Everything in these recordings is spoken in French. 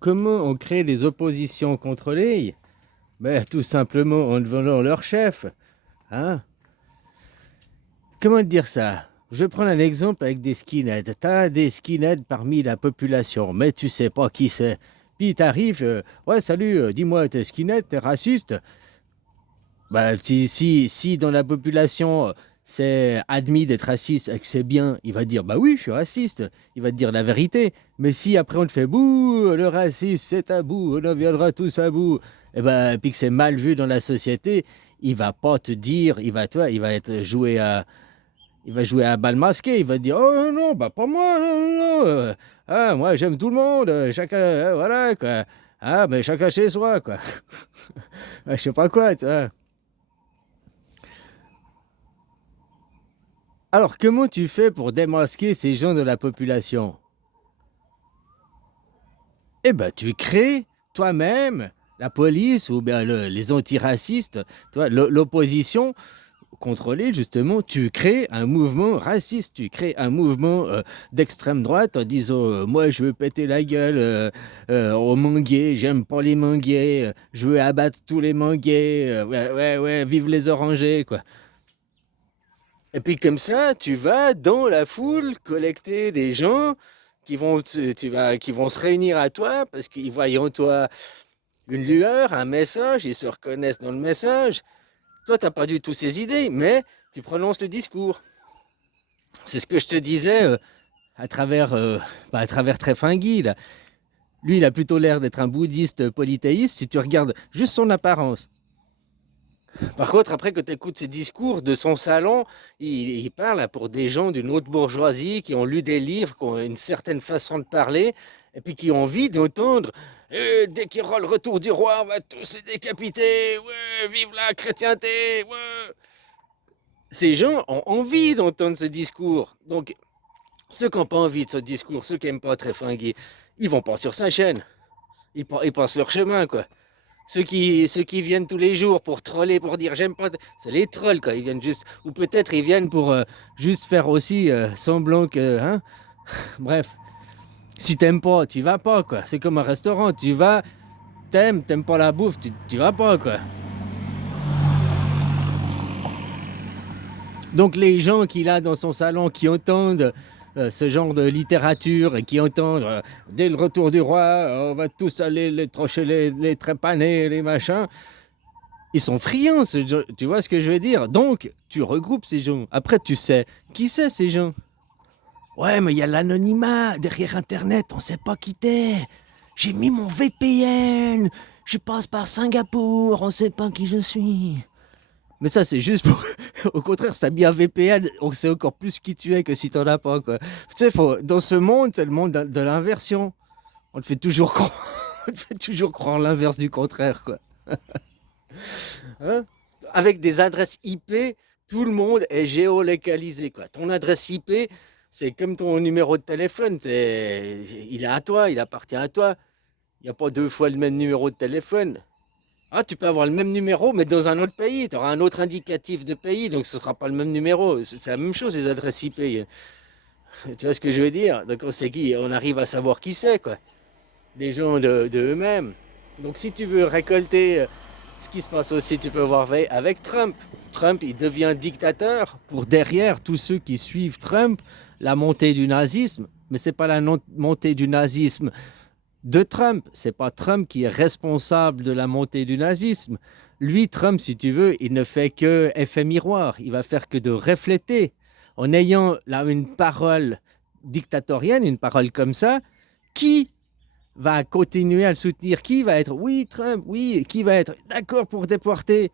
Comment on crée des oppositions contrôlées? Ben, tout simplement en devenant leur chef. Hein? Comment dire ça? Je vais prendre un exemple avec des skinheads. T'as des skinheads parmi la population, mais tu sais pas qui c'est. Puis t'arrives, ouais, salut, dis-moi, t'es skinhead, t'es raciste? Bah, si dans la population, c'est admis d'être raciste et que c'est bien, il va dire, bah oui, je suis raciste. Il va te dire la vérité. Mais si après on te fait, bouh, le racisme, c'est tabou, on en viendra tous à bout, et ben, puis que c'est mal vu dans la société, il va pas te dire, il va être joué à, il va jouer à balle masquée, il va dire, oh non, non, bah pas moi, non, non, non, ah, moi j'aime tout le monde, chacun, voilà, quoi. Ah, mais chacun chez soi, quoi. Je sais pas quoi, tu vois. Alors, comment tu fais pour démasquer ces gens de la population? Eh ben, tu crées toi-même la police ou bien les antiracistes, toi, l'opposition contrôlée, justement, tu crées un mouvement raciste, tu crées un mouvement d'extrême droite en disant moi je veux péter la gueule aux manguiers, j'aime pas les manguiers, je veux abattre tous les manguiers, ouais, ouais, ouais, vive les orangers, quoi. Et puis comme ça, tu vas dans la foule collecter des gens qui vont se réunir à toi parce qu'ils voient en toi une lueur, un message, ils se reconnaissent dans le message. Toi, tu n'as pas du tout ces idées, mais tu prononces le discours. C'est ce que je te disais à travers, à travers Tréfingui, là. Lui, il a plutôt l'air d'être un bouddhiste polythéiste si tu regardes juste son apparence. Par contre, après que tu écoutes ses discours de son salon, il parle pour des gens d'une haute bourgeoisie qui ont lu des livres, qui ont une certaine façon de parler, et puis qui ont envie d'entendre dès qu'il y aura le retour du roi, on va tous les décapiter, ouais, vive la chrétienté, ouais. Ces gens ont envie d'entendre ce discours. Donc, ceux qui n'ont pas envie de ce discours, ceux qui n'aiment pas Tréfingui, ils vont pas sur sa chaîne. Ils passent leur chemin, quoi. Ceux qui viennent tous les jours pour troller, pour dire j'aime pas, c'est les trolls quoi. Ils viennent juste, ou peut-être ils viennent pour juste faire aussi semblant que, hein. Bref, si t'aimes pas, tu vas pas quoi. C'est comme un restaurant, tu vas, t'aimes pas la bouffe, tu vas pas quoi. Donc les gens qu'il a dans son salon qui entendent ce genre de littérature et qui entendent dès le retour du roi, on va tous aller les trocher, les trépaner, les machins. Ils sont friands, tu vois ce que je veux dire? Donc, tu regroupes ces gens. Après, tu sais qui c'est ces gens. Ouais, mais il y a l'anonymat derrière Internet, on sait pas qui t'es. J'ai mis mon VPN, je passe par Singapour, on sait pas qui je suis. Mais ça, c'est juste pour. Au contraire, si t'as mis un VPN, on sait encore plus qui tu es que si t'en as pas, quoi. Tu sais, dans ce monde, c'est le monde de l'inversion. On te fait toujours croire. On te fait toujours croire l'inverse du contraire, quoi. Hein? Avec des adresses IP, tout le monde est géolocalisé, quoi. Ton adresse IP, c'est comme ton numéro de téléphone. Il est à toi, il appartient à toi. Il n'y a pas deux fois le même numéro de téléphone. Ah, tu peux avoir le même numéro, mais dans un autre pays. Tu auras un autre indicatif de pays, donc ce ne sera pas le même numéro. C'est la même chose, les adresses IP. Tu vois ce que je veux dire? Donc on sait qui, on arrive à savoir qui c'est, quoi. Les gens de eux-mêmes. Donc si tu veux récolter ce qui se passe aussi, tu peux voir avec Trump. Trump, il devient dictateur pour derrière tous ceux qui suivent Trump, la montée du nazisme. Mais c'est pas la montée du nazisme de Trump. C'est pas Trump qui est responsable de la montée du nazisme. Lui, Trump, si tu veux, il ne fait que effet miroir. Il va faire que de refléter. En ayant là une parole dictatorienne, une parole comme ça, qui va continuer à le soutenir? Qui va être oui, Trump, oui, qui va être d'accord pour déporter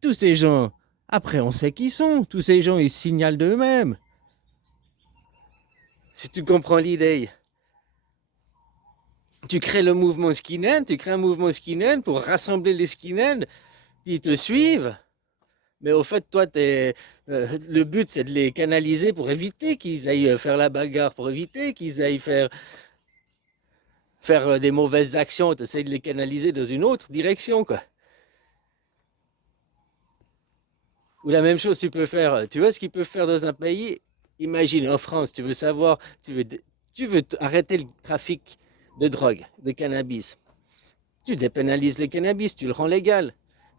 tous ces gens? Après, on sait qui sont. Tous ces gens, ils signalent d'eux-mêmes. Si tu comprends l'idée, tu crées le mouvement skinhead, tu crées un mouvement skinhead pour rassembler les skinheads, puis ils te suivent. Mais au fait, toi, le but, c'est de les canaliser pour éviter qu'ils aillent faire la bagarre, pour éviter qu'ils aillent faire des mauvaises actions. Tu essaies de les canaliser dans une autre direction, quoi. Ou la même chose, tu peux faire. Tu vois ce qu'ils peuvent faire dans un pays? Imagine, en France, tu veux savoir, tu veux arrêter le trafic de drogue, de cannabis. Tu dépénalises le cannabis, tu le rends légal.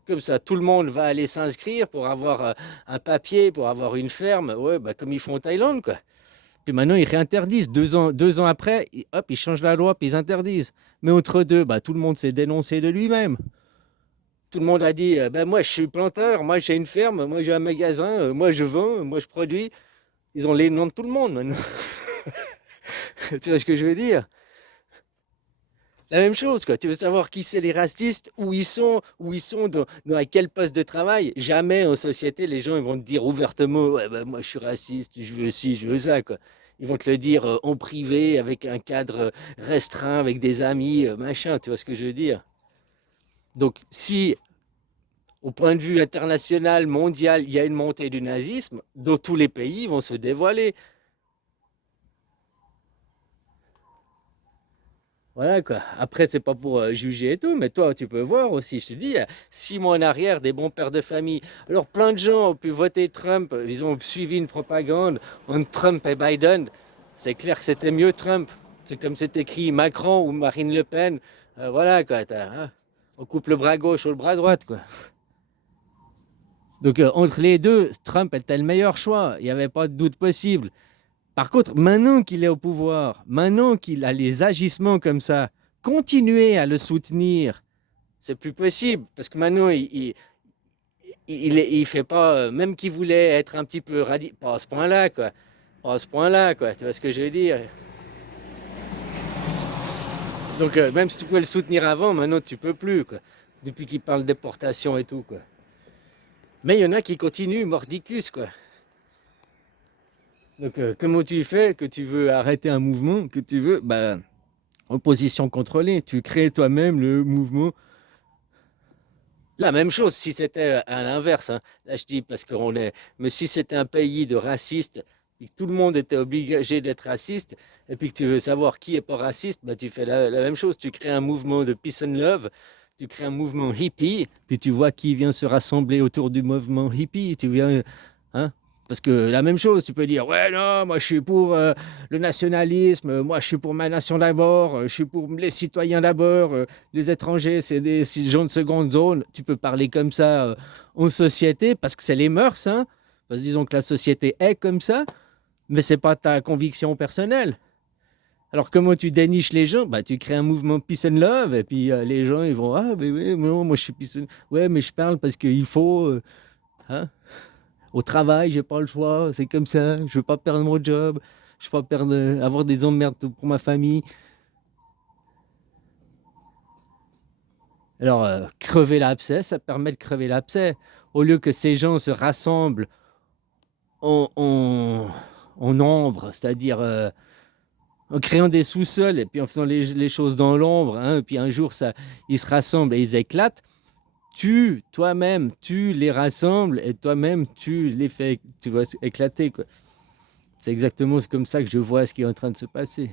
Comme ça, tout le monde va aller s'inscrire pour avoir un papier, pour avoir une ferme, ouais, bah, comme ils font en Thaïlande, quoi. Puis maintenant, ils réinterdisent. 2 ans après, hop, ils changent la loi, puis ils interdisent. Mais entre deux, bah, tout le monde s'est dénoncé de lui-même. Tout le monde a dit, ben moi je suis planteur, moi j'ai une ferme, moi j'ai un magasin, moi je vends, moi je produis. Ils ont les noms de tout le monde maintenant. Tu vois ce que je veux dire? La même chose, quoi. Tu veux savoir qui c'est les racistes, où ils sont à quel poste de travail. Jamais en société, les gens ils vont te dire ouvertement, ouais, ben, moi je suis raciste, je veux ci, je veux ça, quoi. Ils vont te le dire en privé, avec un cadre restreint, avec des amis, machin, tu vois ce que je veux dire? Donc, si au point de vue international, mondial, il y a une montée du nazisme, dans tous les pays vont se dévoiler. Voilà quoi. Après, c'est pas pour juger et tout, mais toi, tu peux voir aussi. Je te dis, il y a 6 mois en arrière, des bons pères de famille. Alors, plein de gens ont pu voter Trump. Ils ont suivi une propagande entre Trump et Biden. C'est clair que c'était mieux Trump. C'est comme c'est écrit Macron ou Marine Le Pen. Voilà quoi. Hein, on coupe le bras gauche ou le bras droit, quoi. Donc, entre les deux, Trump était le meilleur choix. Il n'y avait pas de doute possible. Par contre, maintenant qu'il est au pouvoir, maintenant qu'il a les agissements comme ça, continuer à le soutenir, c'est plus possible. Parce que maintenant, il fait pas, même qu'il voulait être un petit peu radical, pas à ce point-là, quoi. Pas à ce point-là, quoi. Tu vois ce que je veux dire? Donc, même si tu pouvais le soutenir avant, maintenant, tu peux plus, quoi. Depuis qu'il parle de déportation et tout, quoi. Mais il y en a qui continuent, mordicus, quoi. Donc, comment tu fais que tu veux arrêter un mouvement, que tu veux, bah, opposition contrôlée, tu crées toi-même le mouvement. La même chose si c'était à l'inverse, hein. Là, je dis parce qu'on est. Mais si c'était un pays de racistes, et que tout le monde était obligé d'être raciste, et puis que tu veux savoir qui est pas raciste, bah, tu fais la même chose. Tu crées un mouvement de peace and love, tu crées un mouvement hippie, puis tu vois qui vient se rassembler autour du mouvement hippie. Tu viens. Hein, parce que la même chose, tu peux dire, ouais, non, moi je suis pour le nationalisme, moi je suis pour ma nation d'abord, je suis pour les citoyens d'abord, les étrangers, c'est des gens de seconde zone. Tu peux parler comme ça en société parce que c'est les mœurs, hein. Parce que disons que la société est comme ça, mais c'est pas ta conviction personnelle. Alors comment tu déniches les gens? Bah tu crées un mouvement peace and love et puis les gens ils vont ah mais oui, non, moi je suis peace and... ouais mais je parle parce qu'il faut hein? Au travail, j'ai pas le choix, c'est comme ça. Je veux pas perdre mon job, je veux pas perdre, avoir des emmerdes pour ma famille. Alors, crever l'abcès, ça permet de crever l'abcès. Au lieu que ces gens se rassemblent en, en, en nombre, c'est-à-dire en créant des sous-sols et puis en faisant les choses dans l'ombre, hein, puis un jour, ça, ils se rassemblent et ils éclatent. Toi-même, tu les rassembles et toi-même, tu les fais, tu vois, éclater, quoi. C'est exactement comme ça que je vois ce qui est en train de se passer.